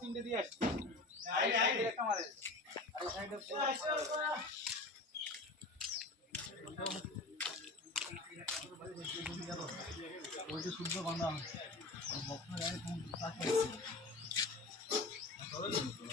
তিনটে দিয়ে আসছি আমাদের আর সাইডে ওইটা শুদ্ধ গন্ধ আমি বক্সের গায়ে কোন তাক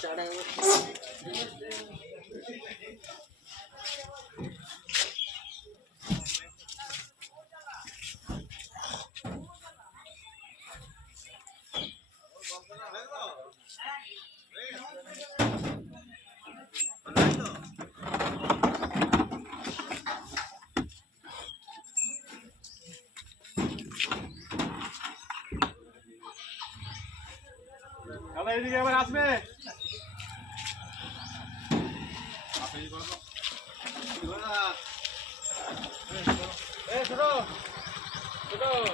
দাদা এদিকে আবার আসবে Eh, suruh. Suruh.